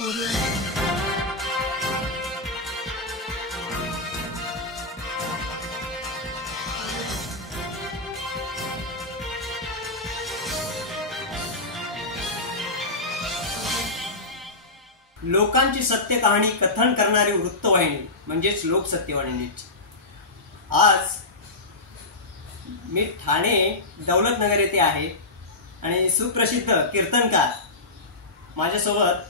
लोकांची सत्य कहाणी कथन करणारी वृत्तवाहिनी म्हणजेच लोकसत्यवाणी न्यूज। आज मी ठाणे दौलतनगर येथे आहे आणि सुप्रसिद्ध कीर्तनकार माझ्यासोबत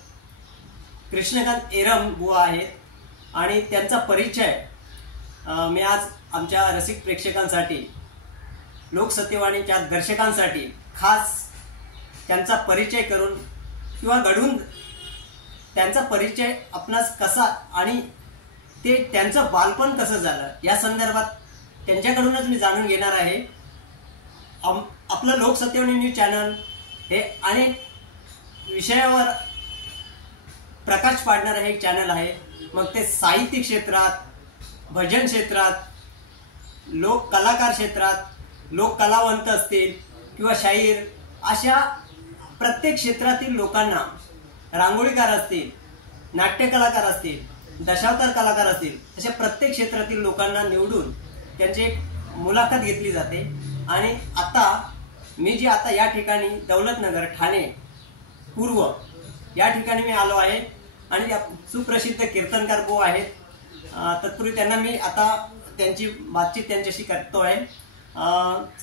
कृष्णकांत एरम बुवा आहेत आणि त्यांचा परिचय मी आज आमच्या रसिक प्रेक्षकांसाठी लोकसत्यवाणीच्या दर्शकांसाठी खास त्यांचा परिचय करून किंवा घडून त्यांचा परिचय आपणास कसा आणि ते त्यांचं बालपण कसं झालं या संदर्भात त्यांच्याकडूनच मी जाणून घेणार आहे। आपलं लोकसत्यवाणी न्यूज चॅनल हे अनेक विषयावर प्रकाश पाडणारं हे एक चॅनल आहे। मग ते साहित्य क्षेत्रात, भजन क्षेत्रात, लोक कलाकार क्षेत्रात, लोक कलावंत असतील किंवा शाहीर, अशा प्रत्येक क्षेत्रातील लोकांना, रांगोळीकार असतील, नाट्य कलाकार असतील, दशावतार कलाकार असतील, अशा प्रत्येक क्षेत्रातील लोकांना निवडून त्यांची एक मुलाखत घेतली जाते। आणि आता मी जी आता या ठिकाणी दौलतनगर ठाणे पूर्व या ठिकाणी मी आलो आहे आणि सुप्रसिद्ध कीर्तनकार भाऊ आहेत। तत्पूर्वी त्यांना मी आता त्यांची बातचीत त्यांच्याशी करतो आहे।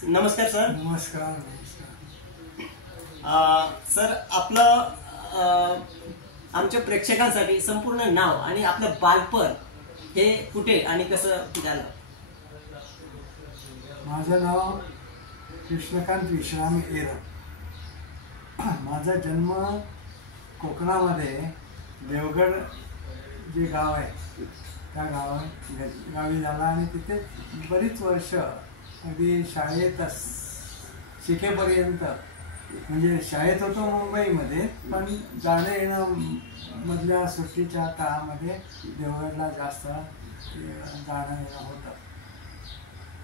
नमस्कार सर। नमस्कार। सर, आपलं आमच्या प्रेक्षकांसाठी संपूर्ण नाव आणि आपलं बालपण हे कुठे आणि कसं झालं? माझं नाव कृष्णकांत विश्राम एरम। माझा जन्म कोकणामध्ये देवगड जे गाव आहे त्या गावी झाला आणि तिथे बरीच वर्ष अगदी शाळेत शिकेपर्यंत, म्हणजे शाळेत होतो मुंबईमध्ये, पण जाणं येणं मधल्या सुट्टीच्या काळामध्ये देवगडला जास्त जाणं येणं होतं।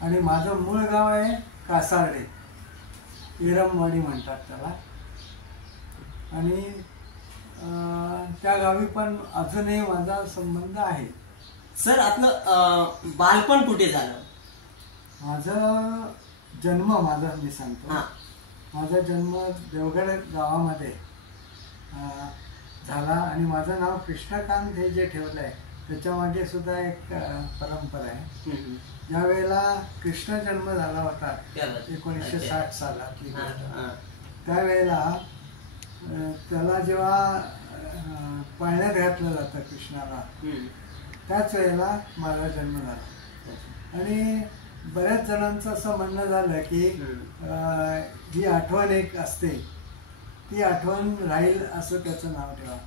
आणि माझं मूळ गाव आहे कासार्डे, एरमवाडी म्हणतात त्याला। आणि त्या गावी पण अजूनही माझा संबंध आहे। सर, आपलं बालपण कुठे झालं? माझा मी सांगतो। माझा जन्म देवगड गावामध्ये झाला आणि माझं नाव कृष्णकांत हे जे ठेवलं आहे त्याच्यामागे सुद्धा एक परंपरा आहे। ज्या वेळेला कृष्ण जन्म झाला होता 1960 सालातली गोष्ट, त्यावेळेला त्याला जेव्हा पाळण्यात घातलं जातं कृष्णाला, त्याच वेळेला माझा जन्म झाला। आणि बऱ्याच जणांचं असं म्हणणं झालं की जी आठवण एक असते ती आठवण राहील असं त्याचं नाव ठेवा।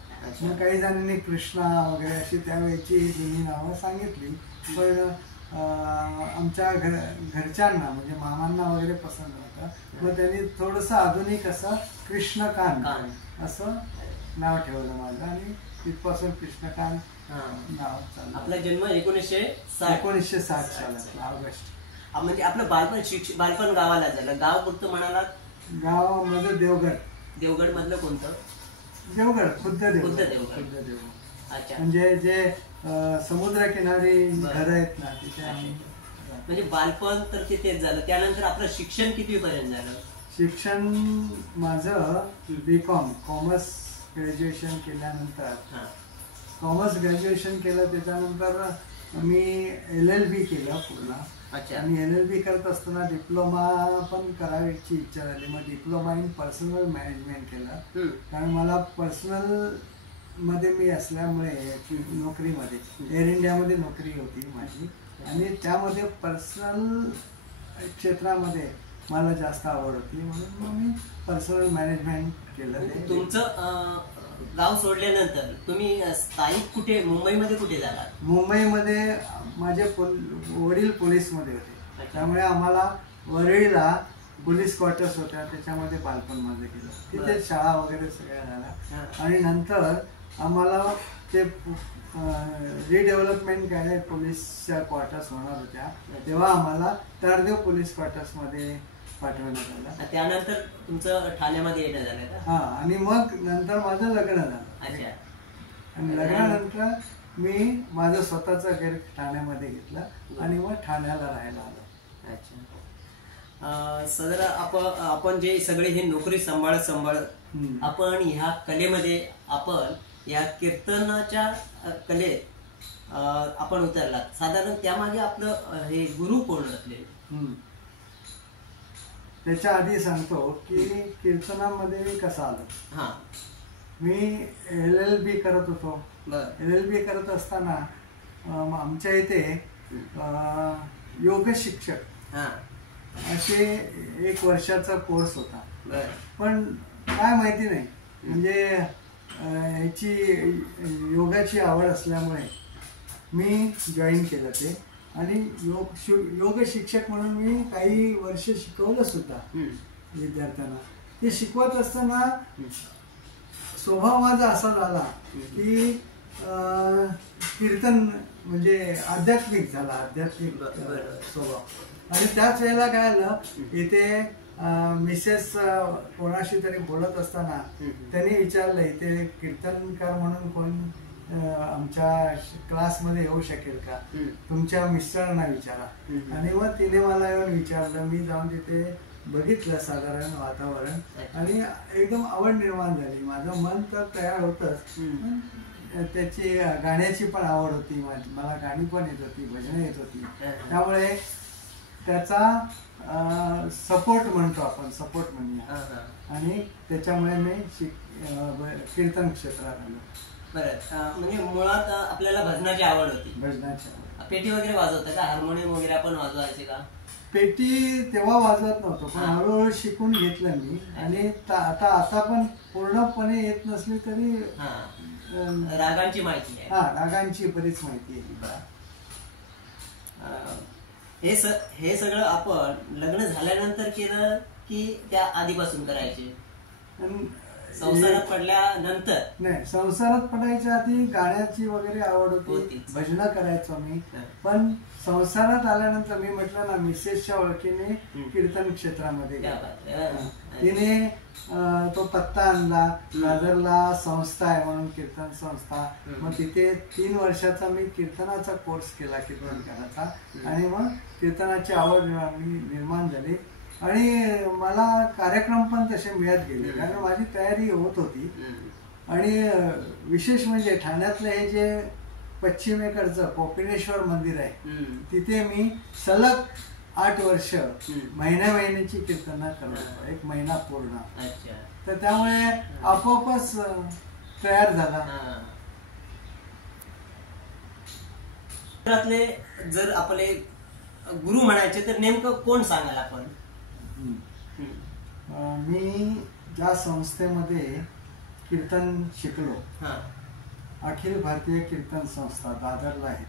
मग काही जणांनी कृष्णा वगैरे अशी त्यावेळेची जुनी नावं सांगितली, पण आमच्या घरच्यांना म्हणजे मामांना वगैरे पसंत होतं, मग त्यांनी थोडंसं आधुनिक असं कृष्णकांत असं नाव ठेवलं माझं आणि तिथपासून कृष्णकांत नाव चाललं। आपला जन्म 1960 सालात ऑगस्ट। म्हणजे आपलं बालपण गावाला झालं। गाव कुठचं म्हणाला? गाव माझं देवगड। देवगड मधलं कोणतं? देवगड, खुद्द देवगड। अच्छा, म्हणजे जे समुद्रकिनारी घर आहेत ना तिथे आम्ही। म्हणजे बालपण तर तिथेच झालं। त्यानंतर आपलं शिक्षण किती पर्यंत झालं? शिक्षण माझं B.Com कॉमर्स ग्रॅज्युएशन केल्यानंतर, कॉमर्स ग्रॅज्युएशन केलं, त्याच्यानंतर मी LLB केलं पूर्ण। आणि LLB करत असताना डिप्लोमा पण करायची इच्छा झाली। मग डिप्लोमा इन पर्सनल मॅनेजमेंट केलं, कारण मला पर्सनल मध्ये मी असल्यामुळे नोकरीमध्ये एअर इंडियामध्ये नोकरी होती माझी, आणि त्यामध्ये पर्सनल क्षेत्रामध्ये मला जास्त आवड होती, म्हणून मग मी पर्सनल मॅनेजमेंट केलं। तुमचं गाव सोडल्यानंतर तुम्ही स्थायिक कुठे, मुंबईमध्ये कुठे झाला? मुंबईमध्ये माझे वडील पोलीसमध्ये होते, त्यामुळे आम्हाला वरळीला पोलीस क्वार्टर्स होत्या, त्याच्यामध्ये बालपण माझं गेलं। तिथे शाळा वगैरे सगळ्या झाल्या। आणि नंतर आम्हाला ते रिडेव्हलपमेंट काय पोलीसच्या क्वार्टर्स होणार होत्या, तेव्हा आम्हाला तारदेव पोलीस क्वार्टर्समध्ये पाठवण्यात आलं। त्यानंतर तुमचं ठाण्यामध्ये येणं झालं का? आणि मग नंतर माझं लग्न झालं। अच्छा, आणि लग्नानंतर मी माझं स्वतःचं घर ठाण्यामध्ये घेतलं आणि मग ठाण्याला राहायला आलो. अच्छा. सदर आपण जे सगळे हे नोकरी सांभाळत आपण ह्या कलेमध्ये आपण या कीर्तनाच्या कलेत आपण उतरलात. साधारण त्यामागे आपलं हे गुरु कोण असले? त्याच्या आधी सांगतो की कीर्तनामध्ये मी कसा आलो. मी LLB करत होतो. LLB करत असताना आमच्या इथे योग शिक्षक असे 1 वर्षाचा कोर्स होता. पण काय माहिती नाही, म्हणजे ह्याची योगाची आवड असल्यामुळे मी जॉईन केलं ते. आणि योग शिक्षक म्हणून मी काही वर्ष शिकवलं सुद्धा विद्यार्थ्यांना. ते शिकवत असताना स्वभाव माझा असा झाला की कीर्तन म्हणजे आध्यात्मिक झाला, आध्यात्मिक स्वभाव. आणि त्याच वेळेला काय झालं, इथे मिसेस कोणाशी तरी बोलत असताना त्यांनी विचारलं इथे कीर्तनकार म्हणून कोण आमच्या क्लासमध्ये येऊ शकेल का, तुमच्या मिस्टरांना विचारा. आणि मग तिने मला येऊन विचारलं. मी जाऊन तिथे बघितलं साधारण वातावरण आणि एकदम आवड निर्माण झाली. माझं मन तर तयार होतच, त्याची गाण्याची पण आवड होती, मला गाणी पण येत होती, भजनं येत होती. त्यामुळे त्याचा सपोर्ट म्हणतो आपण, सपोर्ट म्हणूया. आणि त्याच्यामुळे मी कीर्तन क्षेत्रात आलो. बरं, म्हणजे मुळात आपल्याला भजनाची आवड होती. भजनाची आवड. पेटी वगैरे वाजवता का? हार्मोनियम वगैरे आपण वाजवायचे का? पेटी तेव्हा वाजवत नव्हतो, पण हळूहळू शिकून घेतलं मी. आणि आता पण पूर्णपणे येत नसली तरी रागांची माहिती आहे. रागांची बरीच माहिती आहे. हे सगळं आपण लग्न झाल्यानंतर केलं की त्या आधीपासून करायचे? संसारात पडल्यानंतर? नाही, संसारात पडायच्या आधी गाण्याची वगैरे आवड होती, भजनं करायचो मी. पण संसारात आल्यानंतर मी म्हटलं ना, मिसेसच्या ओळखीने कीर्तन क्षेत्रामध्ये तिने तो पत्ता आणला. दादरला संस्था आहे म्हणून, कीर्तन संस्था. मग तिथे 3 वर्षाचा मी कीर्तनाचा कोर्स केला, कीर्तनकाराचा. आणि मग कीर्तनाची आवड निर्माण झाली. आणि मला कार्यक्रम पण तसे मिळत गेले, कारण माझी तयारी होत होती. आणि विशेष म्हणजे ठाण्यातलं हे जे पश्चिमेकडचं कोपिनेश्वर मंदिर आहे, तिथे मी सलग 8 वर्ष महिन्याची कीर्तना करत, 1 महिना पूर्ण. तर त्यामुळे आपोआपच तयार झाला. जर आपले गुरु म्हणायचे तर नेमकं कोण सांगाल आपण? मी ज्या संस्थेमध्ये कीर्तन शिकलो, अखिल भारतीय कीर्तन संस्था दादरला आहे.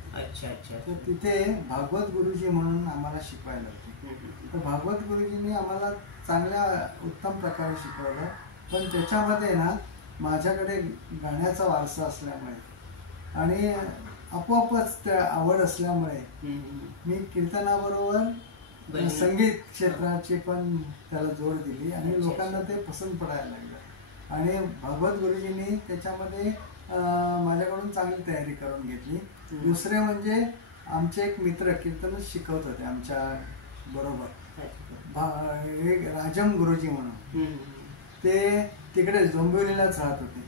तर तिथे भागवत गुरुजी म्हणून आम्हाला शिकवायला होते. तर भागवत गुरुजींनी आम्हाला चांगल्या उत्तम प्रकारे शिकवलं. पण त्याच्यामध्ये ना माझ्याकडे गाण्याचा वारसा असल्यामुळे आणि आपोआपच त्या आवड असल्यामुळे मी कीर्तनाबरोबर संगीत क्षेत्राची पण त्याला जोड दिली आणि लोकांना ते पसंत पडायला लागलं. आणि भागवत गुरुजींनी त्याच्यामध्ये माझ्याकडून चांगली तयारी करून घेतली. दुसरे म्हणजे आमचे एक मित्र कीर्तनच शिकवत होते आमच्या बरोबर, एक राजम गुरुजी म्हणून. ते तिकडे डोंबिवलीलाच राहत होते.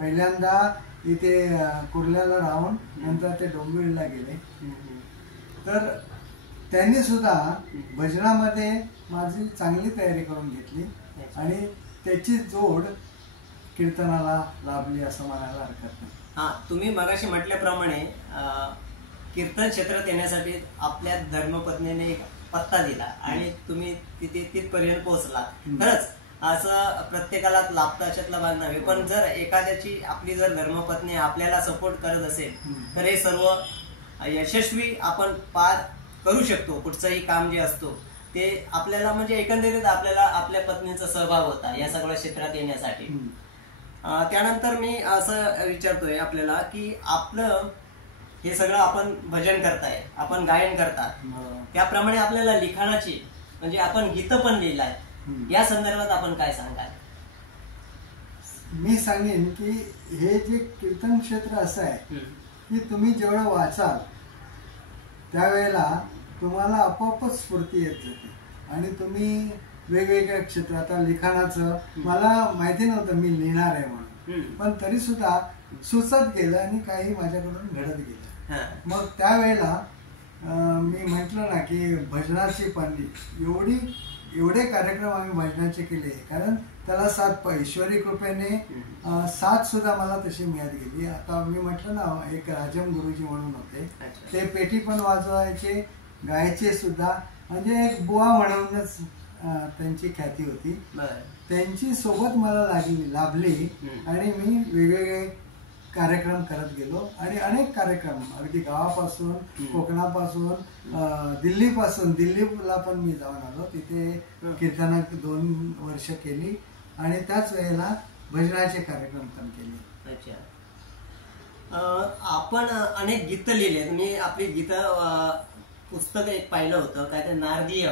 पहिल्यांदा इथे कुर्ल्याला राहून नंतर ते डोंबिवलीला गेले. तर त्यांनी सुद्धा भजनामध्ये माझी चांगली तयारी करून घेतली आणि त्याची जोड कीर्तनाला लाभली असं म्हणायला हरकत नाही. तुम्ही मगाशी म्हटल्याप्रमाणे कीर्तन क्षेत्रात येण्यासाठी आपल्या धर्मपत्नीने एक पत्ता दिला आणि तुम्ही तिथपर्यंत पोहोचला. खरंच असं प्रत्येकाला लाभतं अशातला भाग नव्हे. पण जर एखाद्याची आपली जर धर्मपत्नी आपल्याला सपोर्ट करत असेल तर हे सर्व यशस्वी आपण पार करू शकतो. कुठचंही काम जे असतो ते आपल्याला म्हणजे एकंदरीत आपल्याला आपल्या पत्नीचा सहभाग होता या सगळ्या क्षेत्रात येण्यासाठी. त्यानंतर मी असं विचारतोय आपल्याला की आपलं हे सगळं आपण भजन करताय, आपण गायन करतात, त्याप्रमाणे आपल्याला लिखाणाची म्हणजे आपण गीतं पण लिहिलाय, या संदर्भात आपण काय सांगाल? मी सांगेन की हे जे कीर्तन क्षेत्र असं आहे की तुम्ही जेवढं वाचाल त्यावेळेला तुम्हाला आपोआपच स्फूर्ती येत जाते आणि तुम्ही वेगवेगळ्या क्षेत्रात, आता लिखाणाचं मला माहिती नव्हतं मी लिहिणार आहे म्हणून, पण तरी सुद्धा सुचत गेलं आणि काही माझ्याकडून घडत गेलं. मग त्यावेळेला मी म्हटलं ना की भजनाची पंडी एवढे कार्यक्रम आम्ही भजनाचे केले, कारण त्याला साथ ईश्वरी कृपेने साथ सुद्धा मला तशी मिळत गेली. आता मी म्हटलं ना एक राजम गुरुजी म्हणून होते, ते पेटी पण वाजवायचे, गायचे सुद्धा, म्हणजे एक बुवा म्हणूनच त्यांची ख्याती होती. त्यांची सोबत मला लाभली आणि मी वेगवेगळे कार्यक्रम करत गेलो आणि अनेक कार्यक्रम अगदी गावापासून, कोकणापासून, दिल्लीला पण मी जाऊन आलो. तिथे कीर्तनात 2 वर्ष केली आणि त्याच वेळेला भजनाचे कार्यक्रम पण केले. अच्छा, आपण अनेक गीतं लिहिले. तुम्ही आपली गीतं पुस्तक एक पाहिलं होतं, काय ते नारदीय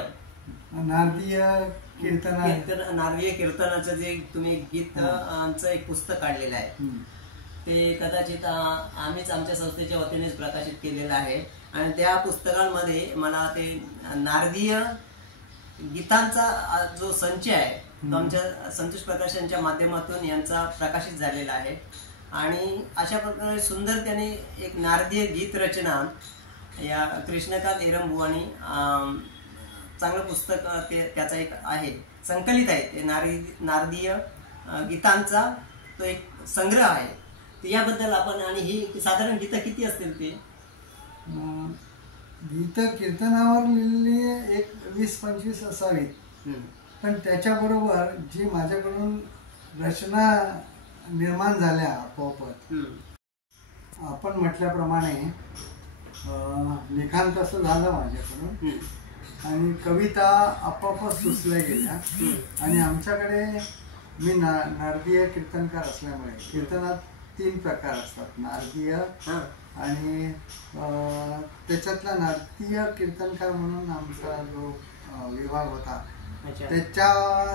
कीर्तनाचं जे तुम्ही गीतांचं एक पुस्तक काढलेलं आहे, ते कदाचित आम्हीच आमच्या संस्थेच्या वतीनेच प्रकाशित केलेलं आहे. आणि त्या पुस्तकांमध्ये मला ते नारदीय गीतांचा जो संच आहे तो आमच्या संतोष प्रकाशनच्या माध्यमातून यांचा प्रकाशित झालेला आहे. आणि अशा प्रकारे सुंदर त्यांनी एक नारदीय गीत रचना या कृष्णकांत एरंबुवानी चांगलं पुस्तक त्याचा एक आहे, संकलित आहे. ते नारदीय गीतांचा तो एक संग्रह आहे. याबद्दल आपण, आणि ही साधारण गीतं किती असतील? ते गीतं कीर्तनावर लिहिलेली एक 20-25 असावीत, पण त्याच्याबरोबर जी माझ्याकडून रचना निर्माण झाल्या आपोआपच. आपण म्हटल्याप्रमाणे लिखाण तसं झालं माझ्याकडून आणि कविता आपोआपच सुचल्या गेल्या. आणि आमच्याकडे मी नारदीय कीर्तनकार असल्यामुळे कीर्तनात 3 प्रकार असतात, नारदीय आणि त्याच्यातला नारदीय कीर्तनकार म्हणून आमचा जो विभाग होता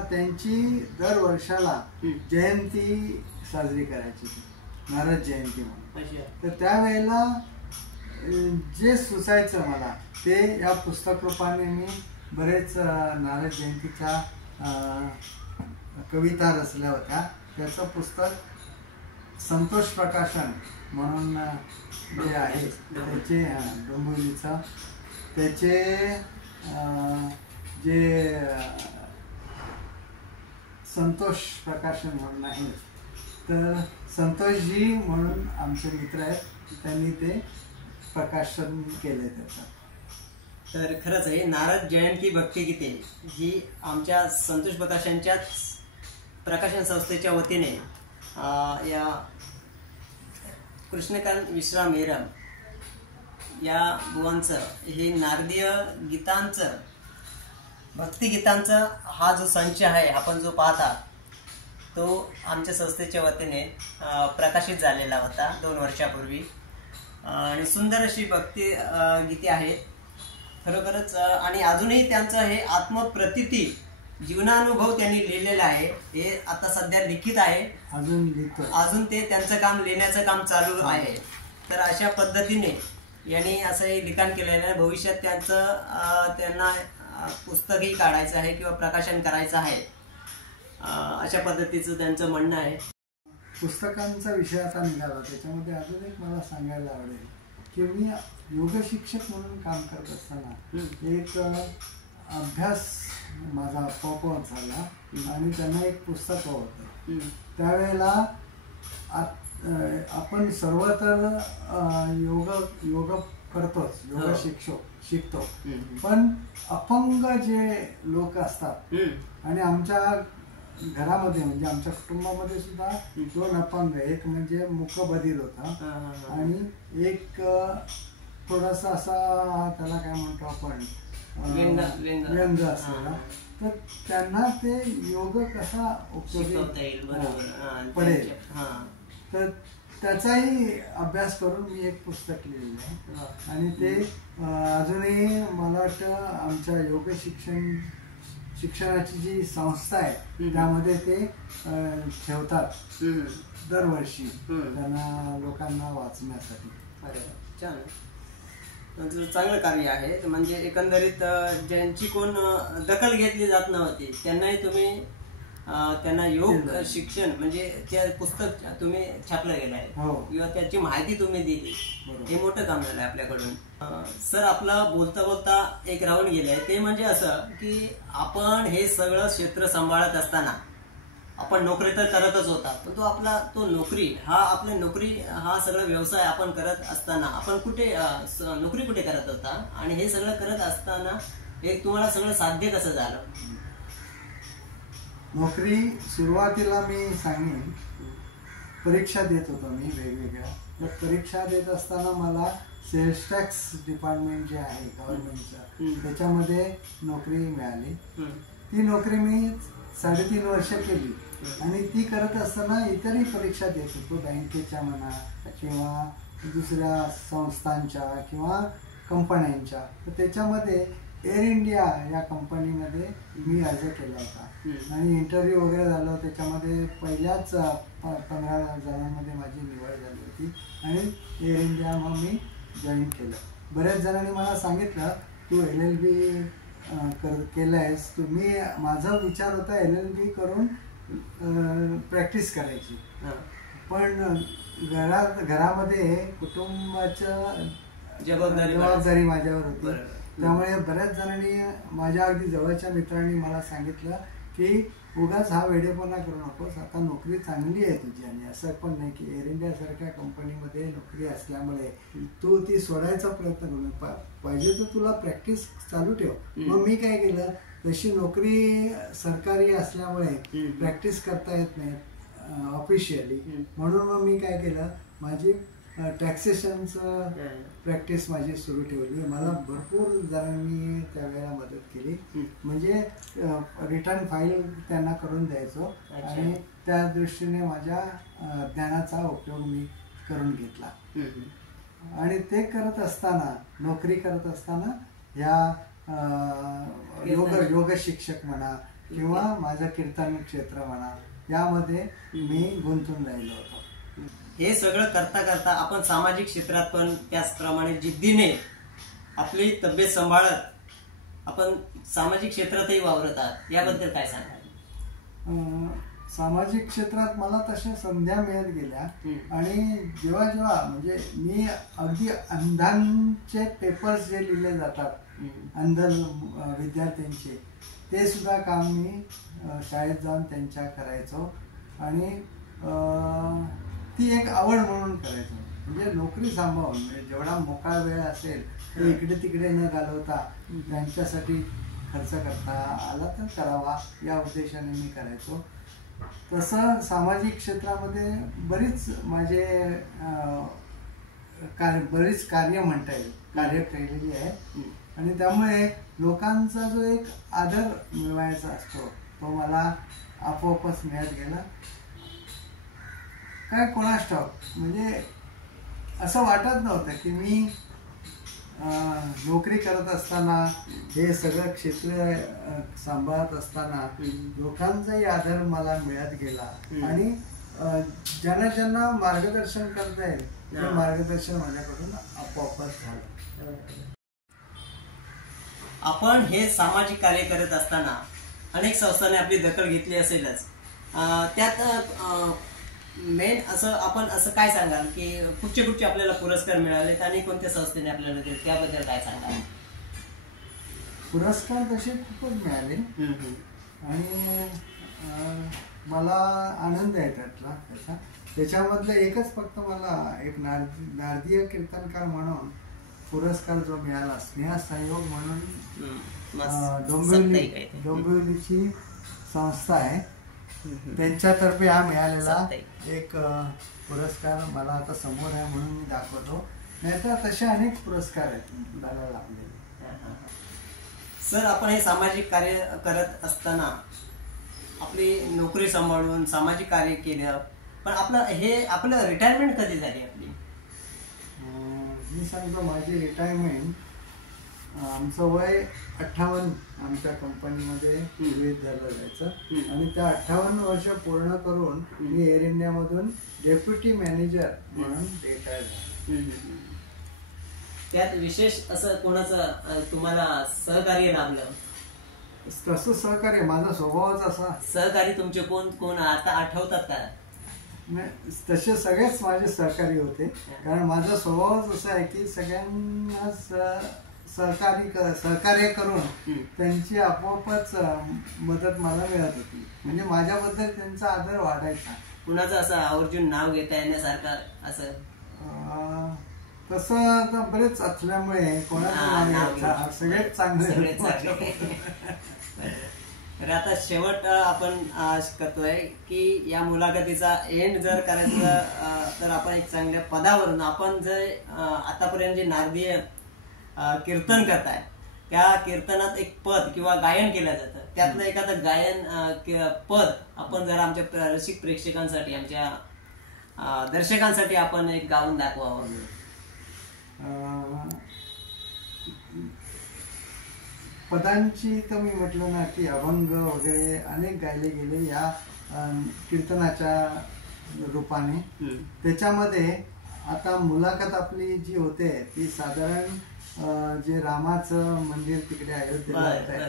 त्यांची दर वर्षाला जयंती साजरी करायची, नारद जयंती म्हणून. तर त्यावेळेला जे सुचायचं मला ते या पुस्तक रूपाने मी बरेच नारद जयंतीच्या कविता रचल्या होत्या. त्याचं पुस्तक संतोष प्रकाशन म्हणून जे आहे त्याचे डोंबिवलीचं, त्याचे जे संतोष प्रकाशन म्हणून आहे, तर संतोषजी म्हणून आमचे मित्र आहेत, त्यांनी ते प्रकाशन केले त्याचं. तर खरंच आहे, नारद जयंती भक्तिगीते ही आमच्या संतोष प्रकाशनच्याच प्रकाशन संस्थेच्या वतीने या कृष्णकांत विश्राम एरम या बुवांचं हे नारदीय गीतांचं, भक्तिगीतांचा हा जो संच आहे आपण जो पाहता तो आमच्या संस्थेच्या वतीने प्रकाशित झालेला होता 2 वर्षापूर्वी. आणि सुंदर अशी भक्ती गीते आहेत खरोखरच. आणि अजूनही त्यांचं हे आत्मप्रतीती जीवनानुभव त्यांनी लिहिलेला आहे, हे आता सध्या लिखित आहे, अजून ते त्यांचं काम लिहिण्याचं काम चालू आहे. तर अशा पद्धतीने यांनी असंही लिखाण केलेलं आहे. भविष्यात त्यांना पुस्तकही काढायचं आहे किंवा प्रकाशन करायचं आहे, अशा पद्धतीचं त्यांचं म्हणणं आहे. पुस्तकांचा विषय आता निघाला, त्याच्यामध्ये अजून एक मला सांगायला आवडेल की मी योग शिक्षक म्हणून काम करत असताना एक अभ्यास माझा आपोआप झाला आणि त्यांना एक पुस्तक होतं. त्यावेळेला आपण सर्व तर योग करतोच, योग शिकतो, पण अपंग जे लोक असतात आणि आमच्या घरामध्ये म्हणजे आमच्या कुटुंबामध्ये सुद्धा 2 अपंग, एक म्हणजे मूकबधीर होता आणि एक थोडासा असा त्याला काय म्हणतो आपण व्यंग असलेला. तर त्यांना ते योग कसा उपयोगी पडेल तर त्याचाही अभ्यास करून मी एक पुस्तक लिहिलेलं आहे. आणि ते अजूनही मला वाटतं आमच्या योग शिक्षण शिक्षणाची जी संस्था आहे त्यामध्ये ते ठेवतात दरवर्षी त्यांना लोकांना वाचण्यासाठी. अरे छान, चांगलं कार्य आहे. म्हणजे एकंदरीत ज्यांची कोण दखल घेतली जात नव्हती त्यांनाही तुम्ही त्यांना योग शिक्षण म्हणजे त्या पुस्तक तुम्ही छापलं गेलं आहे किंवा त्याची माहिती तुम्ही दिली, हे मोठं काम झालं आपल्याकडून. सर, आपलं बोलता बोलता एक राऊंड गेलंय, ते म्हणजे असं की आपण हे सगळं क्षेत्र सांभाळत असताना आपण नोकरी तर करतच होता, पण तो नोकरी हा सगळा व्यवसाय आपण करत असताना आपण नोकरी कुठे करत होता आणि हे सगळं करत असताना हे तुम्हाला सगळं साध्य कसं झालं? नोकरी सुरुवातीला मी सांगेन, परीक्षा देत होतो मी वेगवेगळ्या. तर परीक्षा देत असताना मला सेल्स टॅक्स डिपार्टमेंट जे आहे गव्हर्नमेंटचं त्याच्यामध्ये नोकरी मिळाली. ती नोकरी मी 3.5 वर्ष केली आणि ती करत असताना इतरही परीक्षा देत होतो, बँकेच्या म्हणा किंवा दुसऱ्या संस्थांच्या किंवा कंपन्यांच्या. तर त्याच्यामध्ये एअर इंडिया या कंपनीमध्ये मी अर्ज केला होता आणि इंटरव्ह्यू वगैरे झालं. त्याच्यामध्ये पहिल्याच 15 जणांमध्ये माझी निवड झाली होती आणि एअर इंडिया मग मी जॉईन केलं. बऱ्याच जणांनी मला सांगितलं तू LLB केलं आहेस. माझा विचार होता LLB करून प्रॅक्टिस करायची, पण घरामध्ये कुटुंबाचं जबाबदारी माझ्यावर होती. त्यामुळे बऱ्याच जणांनी, माझ्या अगदी जवळच्या मित्रांनी मला सांगितलं की उगाच हा वेडेपणा करू नकोस, आता नोकरी चांगली आहे तुझी. आणि असं पण नाही की एअर इंडिया सारख्या कंपनीमध्ये नोकरी असल्यामुळे तू ती सोडायचा प्रयत्न करू, पाहिजे तर तुला प्रॅक्टिस चालू ठेव. मग मी काय केलं, तशी नोकरी सरकारी असल्यामुळे प्रॅक्टिस करता येत नाही ऑफिशियली, म्हणून मग मी काय केलं, माझी टॅक्सेशनचं प्रॅक्टिस माझी सुरू ठेवली. मला भरपूर जणांनी त्यावेळेला मदत केली, म्हणजे रिटर्न फाईल त्यांना करून द्यायचो आणि त्या दृष्टीने माझ्या ज्ञानाचा उपयोग मी करून घेतला. आणि ते करत असताना, नोकरी करत असताना ह्या योग शिक्षक म्हणा किंवा माझं कीर्तन क्षेत्र म्हणा यामध्ये मी गुंतून राहिलो होतो. हे सगळं करता करता आपण सामाजिक क्षेत्रात पण त्याचप्रमाणे जिद्दीने आपली तब्येत सांभाळत आपण सामाजिक क्षेत्रातही वावरत आहात, याबद्दल काय सांगाल? सामाजिक क्षेत्रात मला तशा संध्या मिळत गेल्या आणि जेव्हा जेव्हा म्हणजे मी अगदी अंधांचे पेपर्स जे लिहिले जातात अंध विद्यार्थ्यांचे, ते सुद्धा काम मी शाळेत जाऊन त्यांच्या करायचो आणि ती एक आवड म्हणून करायचो. म्हणजे नोकरी सांभाळून, म्हणजे जेवढा मोकळा वेळ असेल तर इकडे तिकडे न घालवता त्यांच्यासाठी खर्च करता आला तर करावा या उद्देशाने मी करायचो. तसं सामाजिक क्षेत्रामध्ये बरीच माझे बरीच कार्य म्हणता येईल, कार्य केलेली आहे आणि त्यामुळे लोकांचा जो एक आदर मिळवायचा असतो तो मला आपोआपच मिळत गेला. काय कोणास ठाऊक, म्हणजे असं वाटत नव्हतं की मी नोकरी करत असताना हे सगळं क्षेत्र सांभाळत असताना लोकांचाही आदर मला मिळत गेला आणि ज्यांना ज्यांना मार्गदर्शन करता येईल ते मार्गदर्शन माझ्याकडून आपोआपच झालं. आपण हे सामाजिक कार्य करत असताना अनेक संस्थांनी आपली दखल घेतली असेलच, त्यात मेन असं आपण असं काय सांगाल की कुठचे आपल्याला पुरस्कार मिळालेत आणि कोणत्या संस्थेने आपल्याला दिले, त्याबद्दल काय सांगाल? पुरस्कार तसे खूपच मिळाले आणि मला आनंद आहे त्याचा. त्याच्यामधलं एकच फक्त मला एक नारदीय कीर्तनकार म्हणून पुरस्कार जो मिळाला, स्नेह सहयोग म्हणून डोंबिवलीची संस्था आहे त्यांच्यातर्फे हा मिळालेला एक पुरस्कार मला आता समोर आहे म्हणून मी दाखवतो. नाहीतर तसे अनेक पुरस्कार आहेत मला लाभलेले. सर, आपण हे सामाजिक कार्य करत असताना आपली नोकरी सांभाळून सामाजिक कार्य केलं, पण आपलं रिटायरमेंट कधी झाली आपली? मी सांगतो, माझी रिटायरमेंट आमचं वय 58 आमच्या कंपनीमध्ये विविध झालं जायचं आणि त्या 58 वर्ष पूर्ण करून मी एअर इंडियामधून डेप्युटी मॅनेजर म्हणून रिटायर झालो. त्यात विशेष असं कोणाचं तुम्हाला सहकार्य लाभलं? तसं सहकार्य माझा स्वभावच असा. सहकारी तुमचे कोण कोण आता आठवतात का? तसे सगळेच माझे सहकारी होते, कारण माझा स्वभावच असा आहे की सगळ्यांना सहकार्य करून त्यांची आपोआपच मदत मला मिळत होती. म्हणजे माझ्याबद्दल त्यांचा आदर वाढायचा. कुणाचं असं आवर्जून नाव घेता येण्यासारखं असं? तसं बरेच असल्यामुळे कोणाचं सगळेच चांगले. तर आता शेवट आपण करतोय की या मुलाखतीचा एंड जर करायचं तर आपण एक चांगल्या पदावरून आपण जर आतापर्यंत जे नारदीय कीर्तन करताय त्या कीर्तनात एक पद किंवा गायन केलं जातं, त्यातलं एखादं गायन पद आपण जर आमच्या रसिक प्रेक्षकांसाठी आमच्या दर्शकांसाठी आपण एक गाऊन दाखवावं. पदांची तर मी म्हटलं ना की अभंग वगैरे अनेक गायले गेले या कीर्तनाच्या रूपाने. त्याच्यामध्ये आता मुलाखत आपली जी होते ती साधारण जे रामाचं मंदिर तिकडे अयोध्येला आहे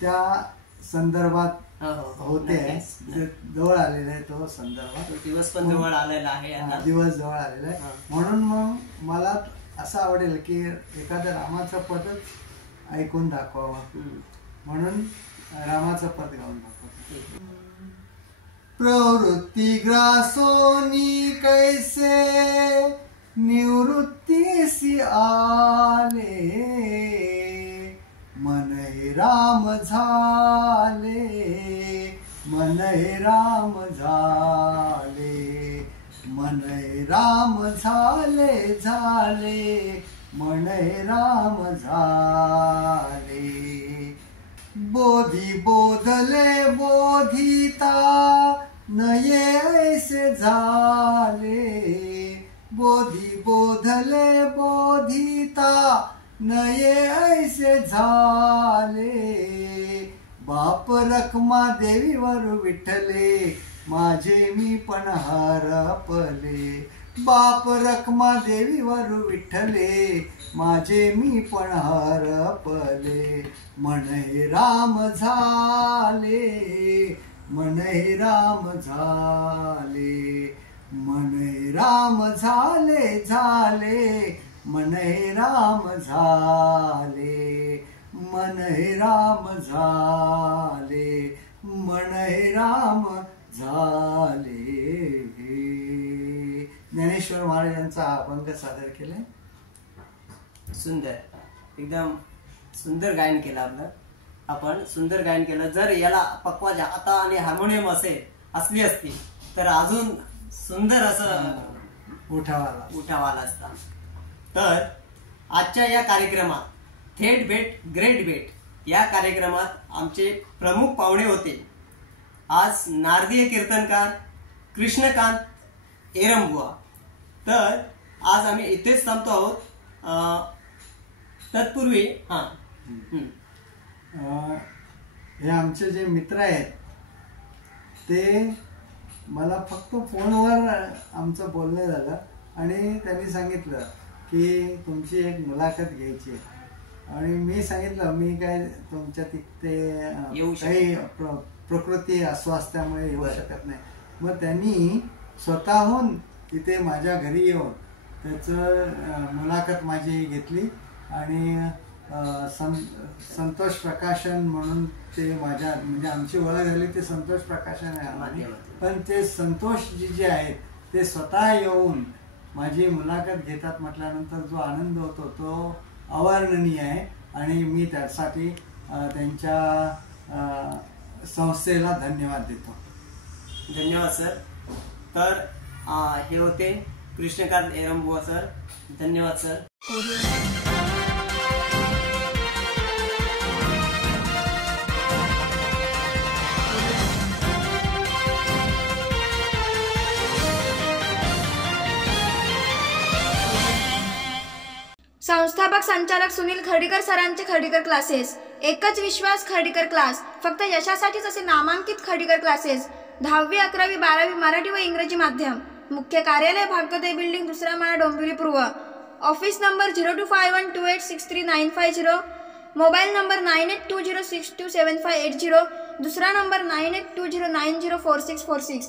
त्या संदर्भात होते. जवळ आलेला आहे तो संदर्भ, दिवस पण जवळ आलेला आहे, दिवस जवळ आलेला आहे. म्हणून मग मला असं आवडेल की एखादं रामाचं पदच ऐकून दाखवावं, म्हणून रामाचं पद गाऊन दाखवतो. प्रवृत्ती ग्रासोनी कैसे निवृत्तीसी आले, मन हे राम झाले, मन हे राम झाले, मन हे राम झाले झाले, मन हे राम झाले. बोधी बोधले बोधिता नये ऐसे झाले, बोधी बोधले बोधिता नये ऐसे झाले. बाप रखमा देवीवर विठ्ठले माझे मी पण हरपले, बाप रखमा देवीवर विठ्ठले माझे मी पण हरपले. मन हे राम झाले, मन हे राम झाले, मन हे राम झाले झाले, मन हे राम झाले, मन हे राम झाले, मन हे राम झाले. ज्ञानेश्वर महाराजांचा अभंग सादर केलाय. सुंदर, एकदम सुंदर गायन केलं आपलं. आपण सुंदर गायन केलं. जर याला पक्वाज आता आणि हार्मोनियम असली असती तर अजून सुंदर असं उठावाला असता. तर आजच्या या कार्यक्रमात थेट भेट ग्रेट भेट या कार्यक्रमात आमचे प्रमुख पाहुणे होते आज नारदीय कीर्तनकार कृष्णकांत एरंबुवा. तर आज आम्ही इथेच थांबतो आहोत. तत्पूर्वी हे आमचे जे मित्र आहेत ते मला फक्त फोनवर आमचं बोलणं झालं आणि त्यांनी सांगितलं की तुमची एक मुलाखत घ्यायची आणि मी सांगितलं मी काय तुमच्या तिथे काही प्रकृती अस्वास्थ्यामुळे येऊ शकत नाही. मग त्यांनी स्वतःहून तिथे माझ्या घरी येऊन त्याचं मुलाखत माझी घेतली आणि संतोष प्रकाशन म्हणून ते माझ्या म्हणजे आमची ओळख झाली ते संतोष प्रकाशन आहे. पण ते संतोषजी जे आहेत ते स्वतः येऊन माझी मुलाखत घेतात म्हटल्यानंतर जो आनंद होतो तो अवर्णनीय आहे आणि मी त्यासाठी त्यांच्या संस्थेला धन्यवाद देतो. धन्यवाद सर. तर हे होते कृष्णकांत एरंबुवा सर. धन्यवाद सर. संस्थापक संचालक सुनील खर्डीकर सरांचे खर्डीकर क्लासेस, एकच विश्वास खर्डीकर क्लास, फक्त यशासाठीच असे नामांकित खर्डीकर क्लासेस, 10वी 11वी 12वी मराठी व इंग्रजी माध्यम, मुख्य कार्यालय भाग्योदय बिल्डिंग, दुसरा माळा, डोंबिवली पूर्व, ऑफिस नंबर 025128639550, मोबाईल नंबर 9820627580, दुसरा नंबर 9820904646.